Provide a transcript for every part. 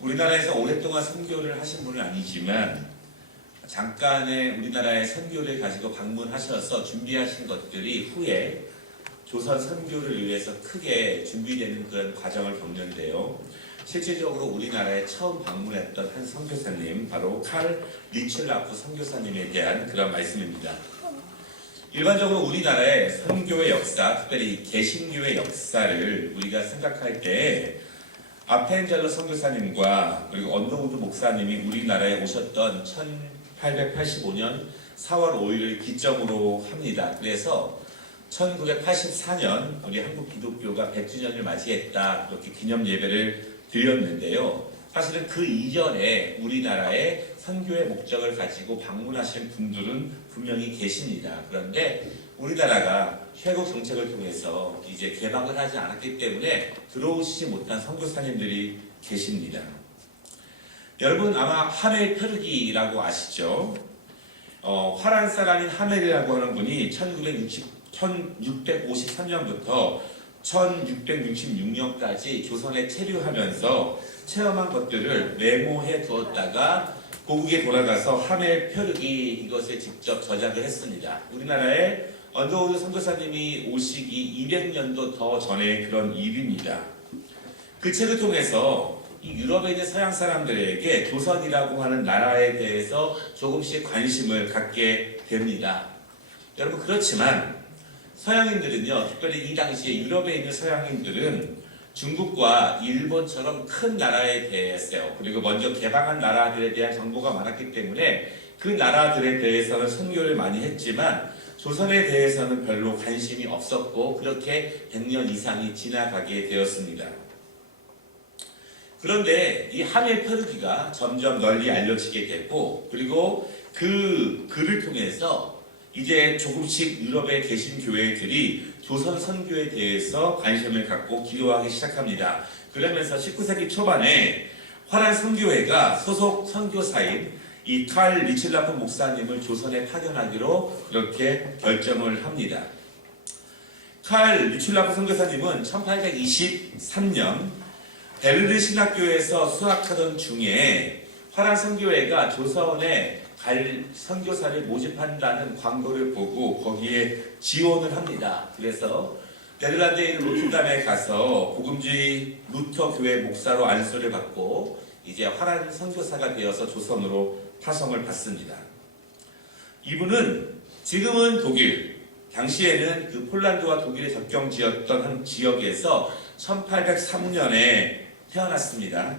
우리나라에서 오랫동안 선교를 하신 분은 아니지만 잠깐의 우리나라의 선교를 가지고 방문하셔서 준비하신 것들이 후에 조선 선교를 위해서 크게 준비되는 그런 과정을 겪는데요. 실질적으로 우리나라에 처음 방문했던 한 선교사님, 바로 칼 리첼라프 선교사님에 대한 그런 말씀입니다. 일반적으로 우리나라의 선교의 역사, 특별히 개신교의 역사를 우리가 생각할 때 아펜젤러 선교사님과 그리고 언더우드 목사님이 우리나라에 오셨던 1885년 4월 5일을 기점으로 합니다. 그래서 1984년 우리 한국 기독교가 100주년을 맞이했다, 그렇게 기념 예배를 드렸는데요. 사실은 그 이전에 우리나라에 선교의 목적을 가지고 방문하신 분들은 분명히 계십니다. 그런데 우리나라가 쇄국 정책을 통해서 이제 개방을 하지 않았기 때문에 들어오시지 못한 선교사님들이 계십니다. 여러분 아마 하멜 페르기라고 아시죠? 화란 사람인 하멜이라고 하는 분이 1653년부터 1666년까지 조선에 체류하면서 체험한 것들을 메모해 두었다가 고국에 돌아가서 하멜 표르기 이것을 직접 저작을 했습니다. 우리나라에 언더우드 선교사님이 오시기 200년도 더 전의 그런 일입니다. 그 책을 통해서 이 유럽에 있는 서양 사람들에게 조선이라고 하는 나라에 대해서 조금씩 관심을 갖게 됩니다. 여러분 그렇지만 서양인들은요, 특별히 이 당시에 유럽에 있는 서양인들은 중국과 일본처럼 큰 나라에 대해서 그리고 먼저 개방한 나라들에 대한 정보가 많았기 때문에 그 나라들에 대해서는 선교를 많이 했지만 조선에 대해서는 별로 관심이 없었고 그렇게 100년 이상이 지나가게 되었습니다. 그런데 이 하멜 페르기가 점점 널리 알려지게 되고 그리고 그 글을 통해서 이제 조금씩 유럽에 계신 교회들이 조선 선교에 대해서 관심을 갖고 기도하기 시작합니다. 그러면서 19세기 초반에 화란 선교회가 소속 선교사인 이 칼 리첼라프 목사님을 조선에 파견하기로 그렇게 결정을 합니다. 칼 리첼라프 선교사님은 1823년 베르른 신학교에서 수학하던 중에 화란 선교회가 조선에 갈 선교사를 모집한다는 광고를 보고 거기에 지원을 합니다. 그래서 네덜란드에 있는 로트erdam에 가서 복음주의 루터 교회 목사로 안수를 받고 이제 화란 선교사가 되어서 조선으로 파송을 받습니다. 이분은 지금은 독일, 당시에는 그 폴란드와 독일의 접경지였던 한 지역에서 1803년에 태어났습니다.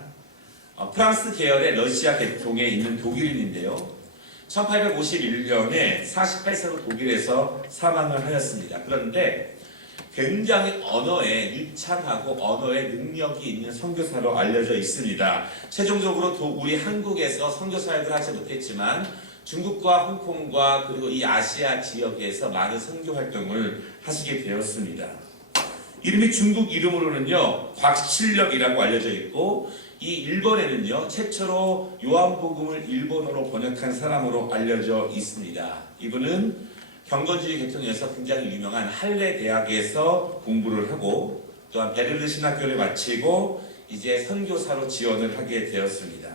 프랑스 계열의 러시아 계통에 있는 독일인인데요. 1851년에 48세로 독일에서 사망을 하였습니다. 그런데 굉장히 언어에 유창하고 언어에 능력이 있는 선교사로 알려져 있습니다. 최종적으로 우리 한국에서 선교 사역을 하지 못했지만 중국과 홍콩과 그리고 이 아시아 지역에서 많은 선교 활동을 하시게 되었습니다. 이름이 중국 이름으로는요, 곽실력이라고 알려져 있고 이 일본에는요, 최초로 요한복음을 일본어로 번역한 사람으로 알려져 있습니다. 이분은 경건주의 계통에서 굉장히 유명한 할레 대학에서 공부를 하고 또한 베를린 신학교를 마치고 이제 선교사로 지원을 하게 되었습니다.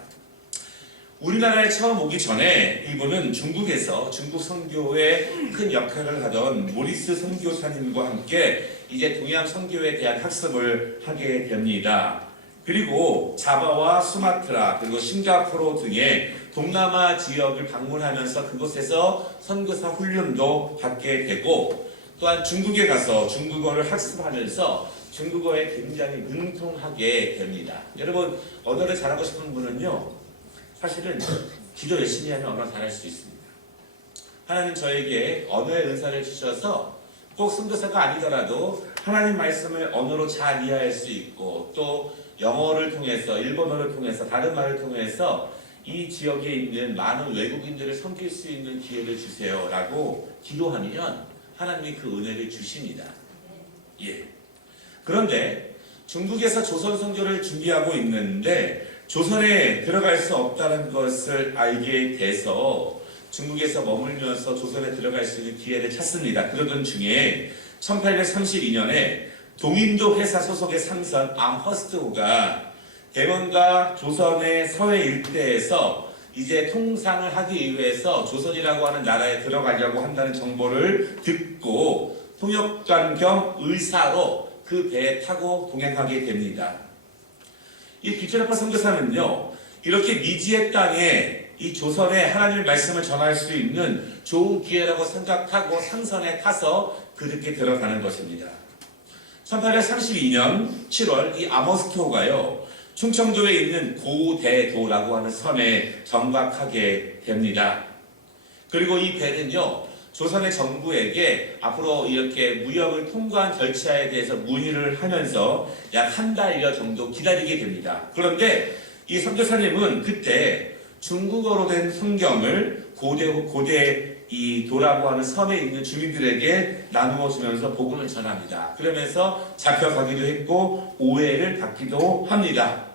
우리나라에 처음 오기 전에 이분은 중국에서 중국 선교에 큰 역할을 하던 모리스 선교사님과 함께 이제 동양 선교에 대한 학습을 하게 됩니다. 그리고 자바와 수마트라 그리고 싱가포르 등의 동남아 지역을 방문하면서 그곳에서 선교사 훈련도 받게 되고 또한 중국에 가서 중국어를 학습하면서 중국어에 굉장히 능통하게 됩니다. 여러분 언어를 잘하고 싶은 분은요, 사실은 기도 열심히 하면 언어 잘할 수 있습니다. 하나님 저에게 언어의 은사를 주셔서 꼭 선교사가 아니더라도 하나님 말씀을 언어로 잘 이해할 수 있고 또 영어를 통해서 일본어를 통해서 다른 말을 통해서 이 지역에 있는 많은 외국인들을 섬길 수 있는 기회를 주세요 라고 기도하면 하나님이 그 은혜를 주십니다. 예. 그런데 중국에서 조선 선교를 준비하고 있는데 조선에 들어갈 수 없다는 것을 알게 돼서 중국에서 머물면서 조선에 들어갈 수 있는 기회를 찾습니다. 그러던 중에 1832년에 동인도 회사 소속의 상선 암허스트호가 대원과 조선의 서해 일대에서 이제 통상을 하기 위해서 조선이라고 하는 나라에 들어가려고 한다는 정보를 듣고 통역관 겸 의사로 그 배에 타고 동행하게 됩니다. 이 귀철아빠 선교사는요, 이렇게 미지의 땅에 이 조선의 하나님의 말씀을 전할 수 있는 좋은 기회라고 생각하고 상선에 타서 그렇게 들어가는 것입니다. 1832년 7월 이 아모스토가요, 충청도에 있는 고대도라고 하는 섬에 정박하게 됩니다. 그리고 이 배는요, 조선의 정부에게 앞으로 이렇게 무역을 통과한 절차에 대해서 문의를 하면서 약 한 달여 정도 기다리게 됩니다. 그런데 이 선교사님은 그때 중국어로 된 성경을 고대 이 도라고 하는 섬에 있는 주민들에게 나누어 주면서 복음을 전합니다. 그러면서 잡혀가기도 했고 오해를 받기도 합니다.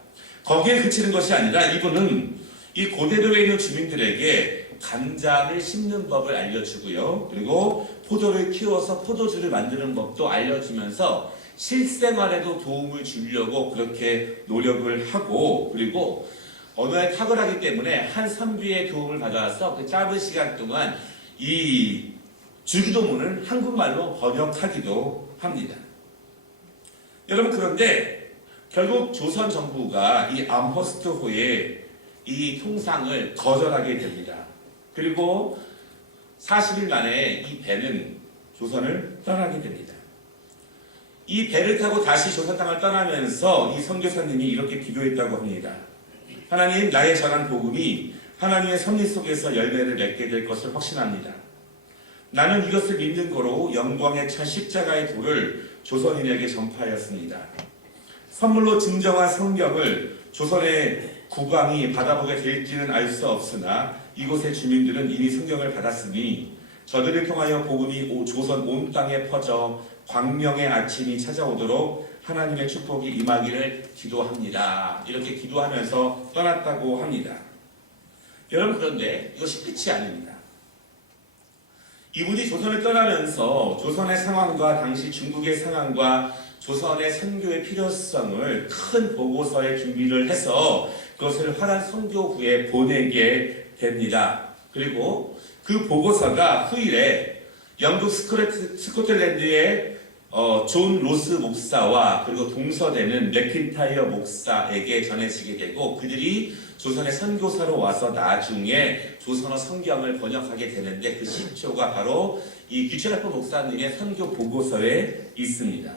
거기에 그치는 것이 아니라 이분은 이 고대도에 있는 주민들에게 감자를 심는 법을 알려주고요. 그리고 포도를 키워서 포도주를 만드는 법도 알려주면서 실생활에도 도움을 주려고 그렇게 노력을 하고, 그리고 언어에 탁월하기 때문에 한 선비의 도움을 받아서 그 짧은 시간 동안 이 주기도문을 한국말로 번역하기도 합니다. 여러분, 그런데 결국 조선 정부가 이 암호스트호의 이 통상을 거절하게 됩니다. 그리고 40일 만에 이 배는 조선을 떠나게 됩니다. 이 배를 타고 다시 조선 땅을 떠나면서 이 선교사님이 이렇게 기도했다고 합니다. 하나님, 나의 전한 복음이 하나님의 섭리 속에서 열매를 맺게 될 것을 확신합니다. 나는 이것을 믿는 거로 영광의 찬 십자가의 도를 조선인에게 전파하였습니다. 선물로 증정한 성경을 조선의 국왕이 받아보게 될지는 알 수 없으나 이곳의 주민들은 이미 성경을 받았으니 저들을 통하여 복음이 조선 온 땅에 퍼져 광명의 아침이 찾아오도록 하나님의 축복이 임하기를 기도합니다. 이렇게 기도하면서 떠났다고 합니다. 여러분, 그런데 이것이 끝이 아닙니다. 이분이 조선을 떠나면서 조선의 상황과 당시 중국의 상황과 조선의 선교의 필요성을 큰 보고서에 준비를 해서 그것을 화란 선교부에 보내게 됩니다. 그리고 그 보고서가 후일에 영국 스코틀랜드의 존 로스 목사와 그리고 동서되는 맥킨타이어 목사에게 전해지게 되고, 그들이 조선의 선교사로 와서 나중에 조선어 성경을 번역하게 되는데 그 시초가 바로 이 귀철아빠 목사님의 선교 보고서에 있습니다.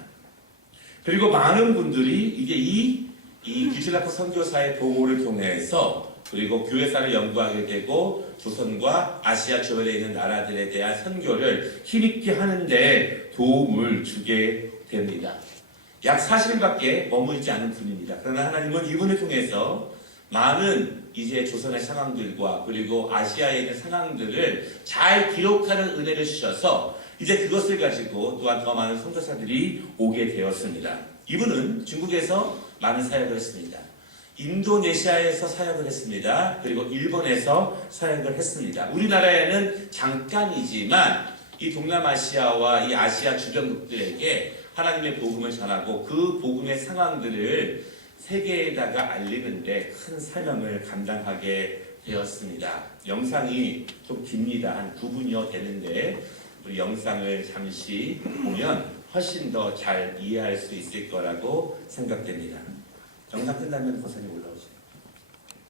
그리고 많은 분들이 이제 이 귀철아빠 선교사의 보고를 통해서 그리고 교회사를 연구하게 되고 조선과 아시아 주변에 있는 나라들에 대한 선교를 힘있게 하는데 도움을 주게 됩니다. 약 40일밖에 머물지 않은 분입니다. 그러나 하나님은 이분을 통해서 많은 이제 조선의 상황들과 그리고 아시아에 있는 상황들을 잘 기록하는 은혜를 주셔서 이제 그것을 가지고 또한 더 많은 선교사들이 오게 되었습니다. 이분은 중국에서 많은 사역을 했습니다. 인도네시아에서 사역을 했습니다. 그리고 일본에서 사역을 했습니다. 우리나라에는 잠깐이지만 이 동남아시아와 이 아시아 주변국들에게 하나님의 복음을 전하고 그 복음의 상황들을 세계에다가 알리는데 큰 사명을 감당하게 되었습니다. 영상이 좀 깁니다. 한 9분여 되는데 우리 영상을 잠시 보면 훨씬 더 잘 이해할 수 있을 거라고 생각됩니다. 영상 끝나면 권사님 올라오세요.